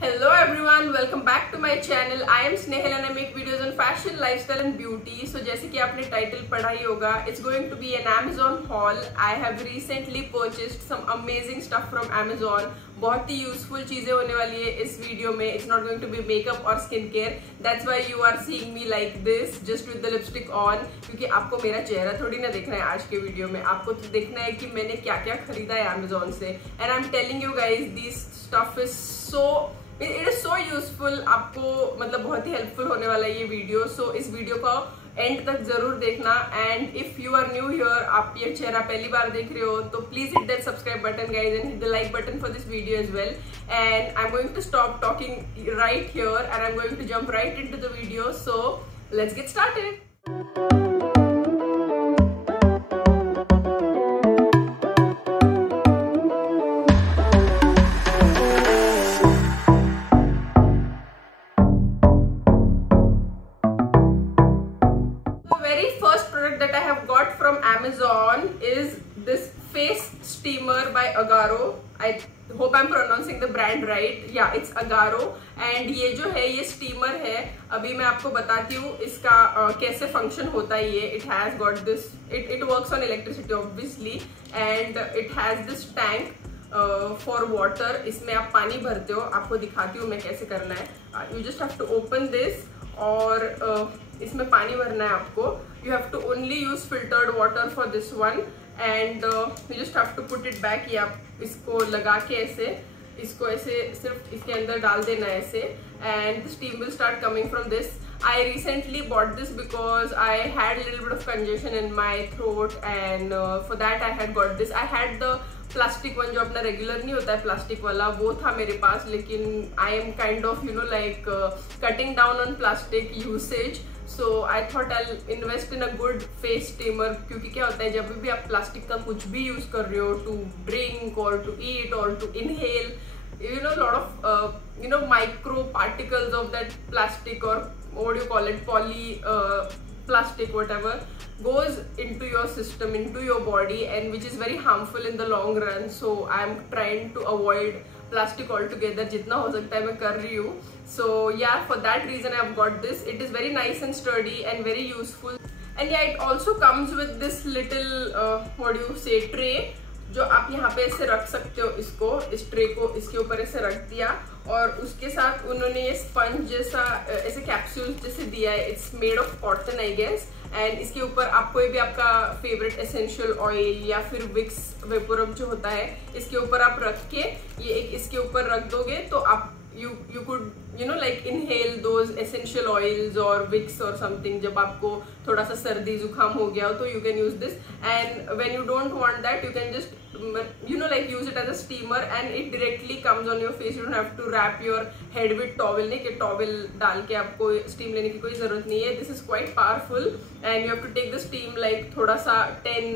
Hello everyone, welcome back to my channel. I am Snehal and I make videos on fashion, lifestyle and beauty. So जैसे कि आपने title पढ़ा ही होगा, it's going to be an Amazon haul. I have recently purchased some amazing stuff from Amazon. बहुत ही useful चीजें होने वाली है इस वीडियो में. It's not going to be makeup or skincare. That's why you are seeing me like this, just with the lipstick on. क्योंकि आपको मेरा चेहरा थोड़ी ना देखना है आज के वीडियो में. आपको तो देखना है कि मैंने क्या क्या खरीदा है Amazon से. And I'm telling you guys, this stuff is it is so useful. आपको मतलब बहुत ही हेल्पफुल होने वाला है ये वीडियो. सो इस वीडियो को एंड तक जरूर देखना. And if you are new here, आप ये चेहरा पहली बार देख रहे हो, तो please hit that subscribe button guys and hit the like button for this video as well. And I am going to stop talking right here and I am going to jump right into the video. So let's get started. Amazon is this face steamer by Agaro. I hope I'm pronouncing the brand right. Yeah, it's Agaro. And ये जो है ये steamer है. अभी मैं आपको बताती हूँ इसका कैसे फंक्शन होता है ये. It has got this. It works on electricity obviously, and it has this tank for water. इसमें आप पानी भरते हो. आपको दिखाती हूँ मैं कैसे करना है. You just have to open this और इसमें पानी भरना है आपको. You have to only use filtered water for this one, and you just have to put it back. ये आप इसको लगा के ऐसे इसको ऐसे सिर्फ इसके अंदर डाल देना है ऐसे, and the steam will start coming from this. I recently bought this because I had a little bit of congestion in my throat, and for that I had got this. I had the plastic one जो अपना regular नहीं होता है plastic वाला, वो था मेरे पास. लेकिन I am kind of like cutting down on plastic usage. So I thought I invest in a good face steamer. क्योंकि क्या होता है जब भी आप प्लास्टिक का कुछ भी यूज कर रहे हो, टू ड्रिंक और टू ईट और to inhale, lot of micro particles of that plastic, or what do you call it, poly plastic, whatever, goes into your system, into your body, and which is very harmful in the long run. So I am trying to avoid plastic altogether. जितना हो सकता है मैं कर रही हूँ. So yeah, for that reason I have got this. It is very nice and sturdy and very useful. And yeah, it also comes with this little what do you say, tray, जो आप यहाँ पे ऐसे रख सकते हो. इसको, इस ट्रे को इसके ऊपर ऐसे रख दिया, और उसके साथ उन्होंने ये स्पंज जैसा ऐसे कैप्सूल जैसे दिया है. It's made of cotton I guess. And इसके ऊपर आप कोई भी आपका फेवरेट एसेंशियल ऑयल या फिर विक्स वेपोरब जो होता है, इसके ऊपर आप रख के ये एक इसके ऊपर रख दोगे, तो आप you could like inhale those essential oils or Vicks or something. जब आपको थोड़ा सा सर्दी जुकाम हो गया हो, तो you can use this. And when you don't want that, you can just like use it as a steamer, and it directly comes on your face. You don't have to wrap your head with towel. नहीं कि towel डाल के आपको steam लेने की कोई जरूरत नहीं है. This is quite powerful, and you have to take the steam like थोड़ा सा 10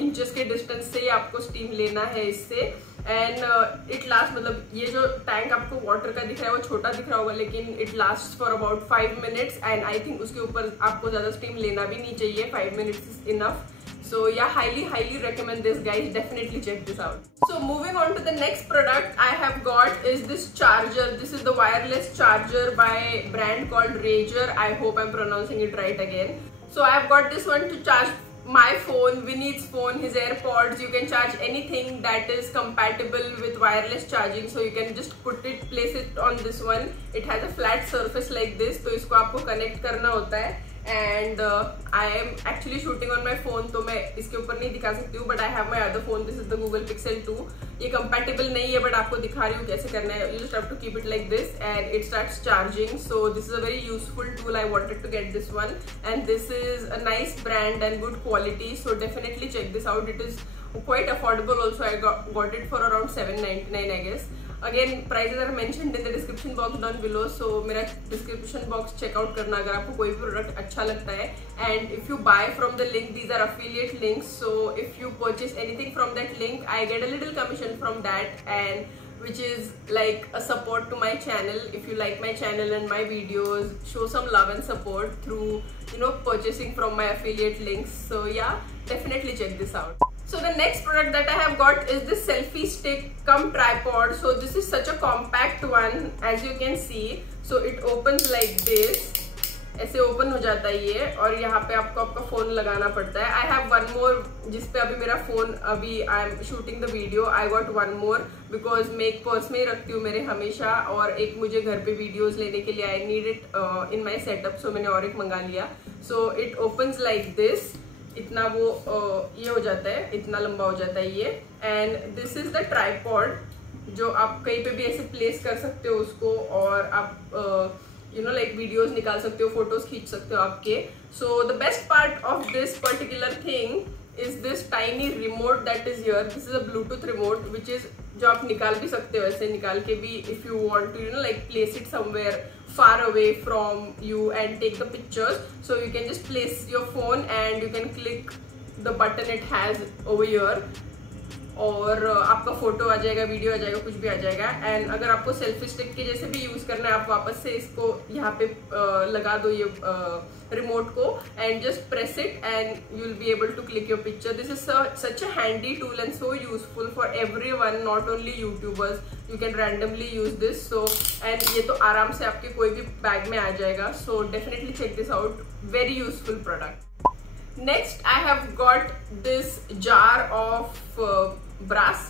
इंचेस के डिस्टेंस से ही आपको स्टीम लेना है इससे. एंड इट लास्ट, मतलब ये जो टैंक आपको वाटर का दिख रहा है वो छोटा दिख रहा होगा, लेकिन it last for about 5 minutes. And I think उसके ऊपर आपको ज़्यादा स्टीम लेना भी नहीं चाहिए. 5 minutes is enough. So yeah, highly recommend this guys. Definitely check this out. So moving on to the next product I have got is this charger. This is the wireless charger by brand called Razer. I hope I'm pronouncing it right again. So I have got this one to charge my phone, Vinny's phone, his AirPods. You can charge anything that is compatible with wireless charging. So you can just place it on this one. It has a flat surface like this. तो इसको आपको connect करना होता है. And I am actually shooting on my phone, तो मैं इसके ऊपर नहीं दिखा सकती हूँ. But I have my other phone. This is the Google Pixel 2. ये compatible नहीं है, but आपको दिखा रही हूँ कैसे करना है. You just have to keep it like this, and it starts charging. So this is a very useful tool. I wanted to get this one, and this is a nice brand and good quality. So definitely check this out. It is quite affordable also. I got it for around $7.99 I guess. Again, prices are mentioned in the description box down below. So मेरा description box check out करना अगर आपको कोई भी product अच्छा लगता है. And if you buy from the link, these are affiliate links. So if you purchase anything from that link, I get a little commission from that, and which is like a support to my channel. If you like my channel and my videos, show some love and support through purchasing from my affiliate links. So yeah, definitely check this out. So the next product that I have got is this selfie stick cum tripod. So this is such a compact one, as you can see. So it opens like this. ऐसे open हो जाता है ये, और यहाँ पे आपको आपका फोन लगाना पड़ता है. आई हैव वन मोर जिसपे अभी मेरा फोन, अभी I am shooting the video. I got one more because मैं एक पर्स में ही रखती हूँ मेरे हमेशा, और एक मुझे घर पे वीडियोज लेने के लिए I need it in my setup. So मैंने और एक मंगा लिया. So it opens like this. इतना वो ये हो जाता है, इतना लंबा हो जाता है ये. And this is the tripod, जो आप कहीं पे भी ऐसे प्लेस कर सकते हो उसको, और आप लाइक वीडियोस निकाल सकते हो, फोटोज खींच सकते हो आपके. So the best part of this particular thing is this tiny remote that is here. This is a Bluetooth remote which is, जो आप निकाल भी सकते हो ऐसे निकाल के भी, if you want to like place it somewhere far away from you and take the pictures. So you can just place your phone and you can click the button it has over here, और आपका photo आ जाएगा, video आ जाएगा, कुछ भी आ जाएगा. And अगर आपको selfie stick के जैसे भी यूज करना है, आप वापस से इसको यहाँ पे लगा दो ये रिमोट को, and just press it and you will be able to click your picture. This is such a handy tool and so useful for everyone, not only youtubers. You can randomly use this. So and ये तो आराम से आपके कोई भी bag में आ जाएगा. So definitely check this out, very useful product. Next, I have got this jar of brass.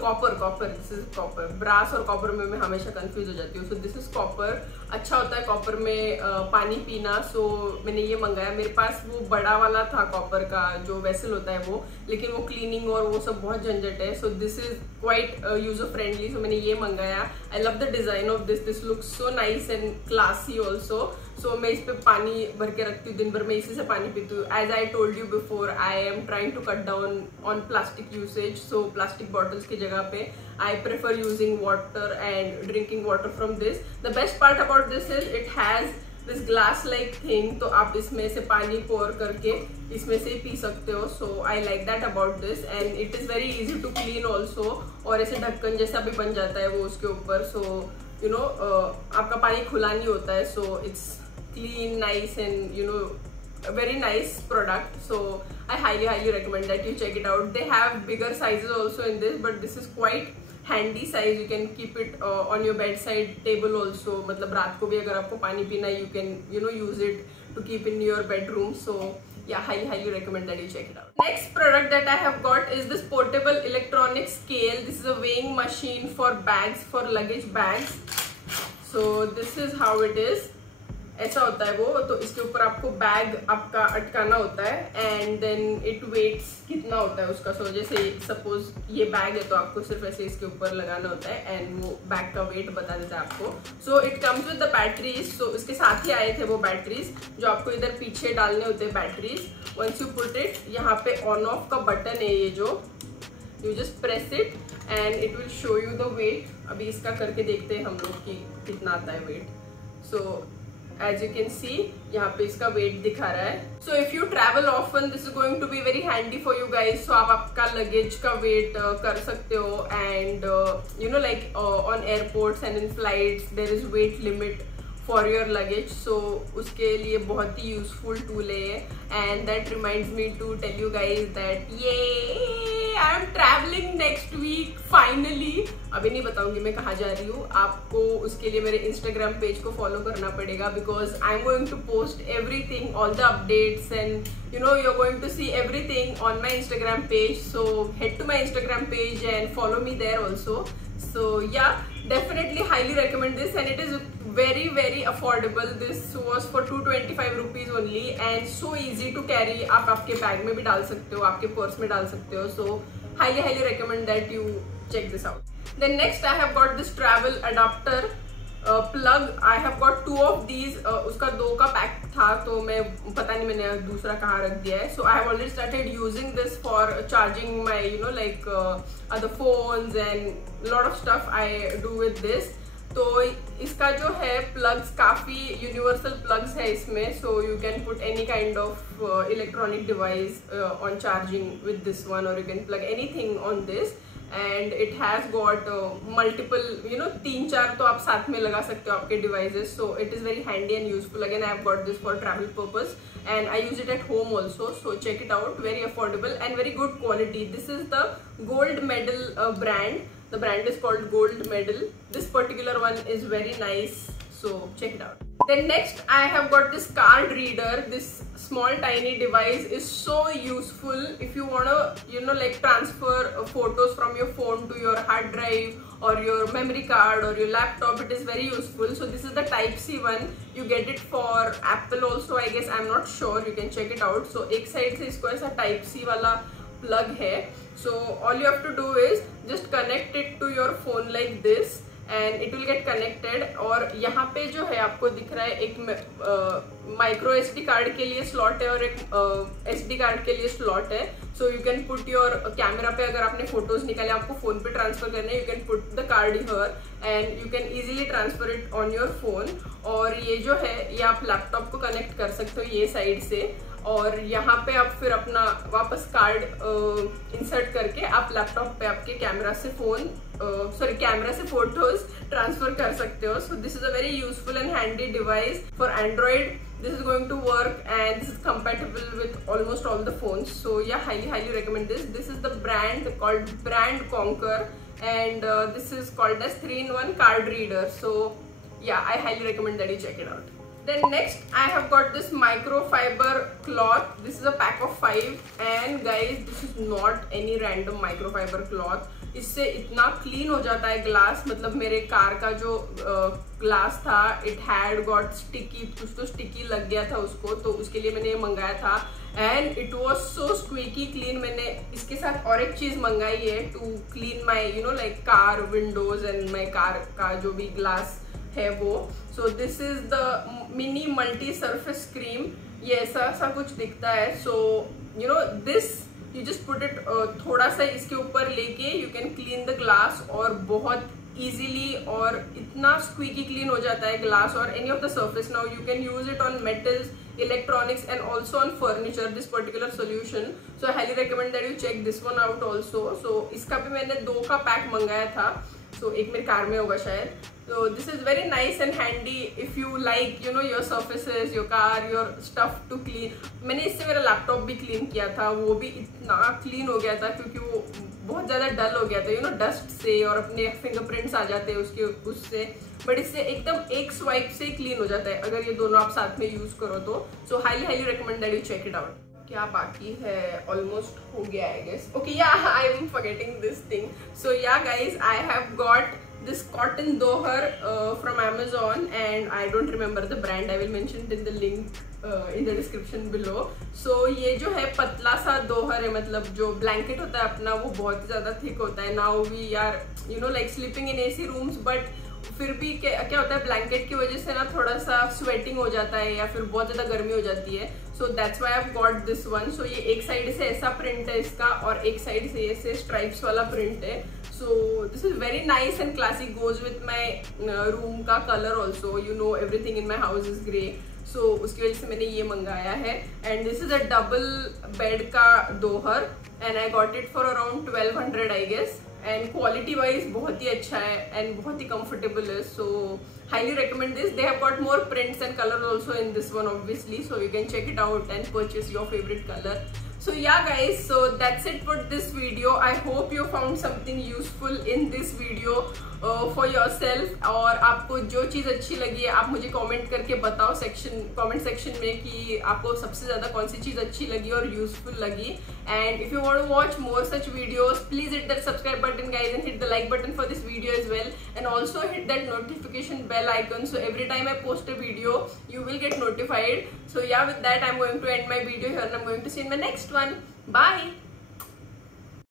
Copper. This is copper. Brass और copper में मैं हमेशा confuse हो जाती हूँ. So this is copper. अच्छा होता है copper में पानी पीना. So मैंने ये मंगाया. मेरे पास वो बड़ा वाला था copper का जो vessel होता है वो, लेकिन वो cleaning और वो सब बहुत झंझट है. So this is quite user friendly. So मैंने ये मंगाया. I love the design of this. This looks so nice and classy also. So मैं इस पे पानी भर के रखती हूँ, दिन भर मैं इसी से पानी पीती हूँ. As I told you before, I am trying to cut down on plastic usage. So plastic bottles की जगह पे I prefer using water and drinking water from this. The best part about this is it has this glass like thing. तो आप इसमें से पानी pour करके इसमें से पी सकते हो. So I like that about this, and it is very easy to clean also. और ऐसे ढक्कन जैसा भी बन जाता है वो उसके ऊपर. So आपका पानी खुला नहीं होता है. So it's clean, nice, and a very nice product. So I highly recommend that you check it out. They have bigger sizes also in this, but this is quite handy size. You can keep it on your bedside table also. मतलब रात को भी अगर आपको पानी पीना है, you can use it to keep in your bedroom. So yeah, highly recommend that you check it out. Next product that I have got is this portable electronic scale. This is a weighing machine for bags, for luggage bags. So this is how it is. ऐसा होता है वो. तो इसके ऊपर आपको bag आपका अटकाना होता है, एंड देन इट वेट्स कितना होता है उसका. सो जैसे सपोज ये बैग है तो आपको सिर्फ ऐसे इसके ऊपर लगाना होता है, एंड वो बैग का वेट बता देता है आपको. So it comes with the batteries. So इसके साथ ही आए थे वो बैटरीज जो आपको इधर पीछे डालने होते हैं batteries. Once you put it, यहाँ पे ऑन ऑफ का बटन है ये, जो you just press it and it will show you the weight. अभी इसका करके देखते हैं हम लोग कि कितना आता है weight. So as you can see, यहाँ पे इसका weight दिखा रहा है. So if you travel often, this is going to be very handy for you guys. So आप आपका luggage का weight कर सकते हो, and like on airports and in flights there is weight limit for your luggage. So उसके लिए बहुत ही useful tool है. And that reminds me to tell you guys that I am traveling next week finally. अभी नहीं बताऊंगी मैं कहाँ जा रही हूँ. आपको उसके लिए मेरे Instagram पेज को फॉलो करना पड़ेगा, because I am going to post everything, all the updates, and you're going to see everything on my Instagram page. So head to my Instagram page and follow me there also. So yeah, definitely highly recommend this, and it is very affordable. This was for 225 rupees only, and so easy to carry. आप आपके bag में भी डाल सकते हो, आपके purse में डाल सकते हो. So highly recommend that you check this out. Then next I have got this travel adapter plug. I have got 2 of these. उसका 2 का पैक था, तो मैं पता नहीं मैंने दूसरा कहाँ रख दिया है. So I have already started using this for charging my like other phones and lot of stuff I do with this. तो इसका जो है प्लग्स काफ़ी यूनिवर्सल प्लग्स है इसमें. So you can put any kind of electronic device on charging with this one, or you can plug anything on this. And it has got multiple 3-4 तो आप साथ में लगा सकते हो आपके devices. So it is very handy and useful. Again I have got this for travel purpose and I use it at home also, so check it out. Very affordable and very good quality. This is the Gold Medal brand. The brand is called Gold Medal. This particular one is very nice, so check it out. Then next I have got this card reader. This small tiny device is so useful if you want to like transfer photos from your phone to your hard drive or your memory card or your laptop. It is very useful. So this is the type C one. You get it for Apple also, I guess. I'm not sure, you can check it out. So एक side से इसको ऐसा type C वाला plug है. So all you have to do is just connect it to your phone like this and it will get connected. और यहाँ पे जो है आपको दिख रहा है एक माइक्रो SD कार्ड के लिए स्लॉट है और एक SD कार्ड के लिए स्लॉट है. So you can put your camera पे, अगर आपने फोटोज निकाले आपको फोन पे ट्रांसफर करने, you can put the card here and you can easily transfer it on your phone. और ये जो है ये आप लैपटॉप को कनेक्ट कर सकते हो ये साइड से, और यहाँ पे आप फिर अपना वापस कार्ड इंसर्ट करके आप लैपटॉप पे आपके कैमरा से कैमरा से फोटोज ट्रांसफर कर सकते हो. सो this is a very useful and handy device for Android. This is going to work and this is compatible with almost all the phones. So yeah, highly recommend this. This is the brand called Brand Conquer and this is called as 3-in-1 card reader. So yeah, I highly recommend that you check it out. Then next I have got this microfiber cloth. This is a pack of 5 and guys, this is not any random microfiber cloth. इससे इतना clean हो जाता है glass. मतलब मेरे car का जो glass था इट हैड गॉट स्टिकी, कुछ तो स्टिकी लग गया था उसको, तो उसके लिए मैंने ये मंगाया था and it was so squeaky clean. मैंने इसके साथ और एक चीज मंगाई है to clean my like car windows and my car का जो भी ग्लास है वो. So this is the mini multi surface cream. ये ऐसा कुछ दिखता है. So this you just put it थोड़ा सा इसके ऊपर लेके you can clean the glass और बहुत इजीली और इतना स्क्वीकी क्लीन हो जाता है ग्लास और any of the surface. Now you can use it on metals, electronics and also on furniture, this particular solution. So I highly recommend that you check this one out also. So इसका भी मैंने 2 का pack मंगाया था. So एक मेरे car में होगा शायद. So this is very nice and handy if you like your surfaces, your car, your stuff to clean. मैंने इससे मेरा लैपटॉप भी क्लीन किया था, वो भी इतना क्लीन हो गया था क्योंकि वो बहुत ज़्यादा डल हो गया था डस्ट से और अपने फिंगरप्रिंट्स आ जाते हैं उससे. बट इससे एकदम एक स्वाइप से क्लीन हो जाता है अगर ये दोनों आप साथ में यूज करो तो. सो highly recommend that you check it out. क्या बाकी है, ऑलमोस्ट हो गया आई guess. Okay yeah I am forgetting this thing. So yeah guys I have got this cotton dohar from Amazon and I don't remember the brand. I will mention it in the link in the description below. So ये जो है पतला सा दोहर है, मतलब जो blanket होता है अपना वो बहुत ज़्यादा थिक होता है. Now we are like sleeping in AC rooms, but फिर भी क्या होता है ब्लैंकेट की वजह से ना थोड़ा सा स्वेटिंग हो जाता है या फिर बहुत ज़्यादा गर्मी हो जाती है. So that's why I got this one. So ये एक साइड से ऐसा प्रिंट है इसका और एक साइड से ऐसे स्ट्राइप्स वाला प्रिंट है. So this is very nice and classy, goes with my room का color also. Everything in my house is grey. So उसकी वजह से मैंने ये मंगाया है. And this is a double bed का दोहर and I got it for around 1200 I guess. And quality wise बहुत ही अच्छा है and बहुत ही comfortable है. So highly recommend this. They have got more prints and color also in this one obviously. So you can check it out and purchase your favorite color. So yeah guys, so that's it for this video. I hope you found something useful in this video for yourself. और आपको जो चीज़ अच्छी लगी है आप मुझे comment करके बताओ कमेंट सेक्शन में कि आपको सबसे ज़्यादा कौन सी चीज़ अच्छी लगी और यूजफुल लगी. And if you want to watch more such videos, please hit that subscribe button guys and hit the like button for this video as well. And also hit that notification bell icon so every time I post a video, you will get notified. So yeah, with that I'm going to end my video here and I'm going to see you in my next one. Bye!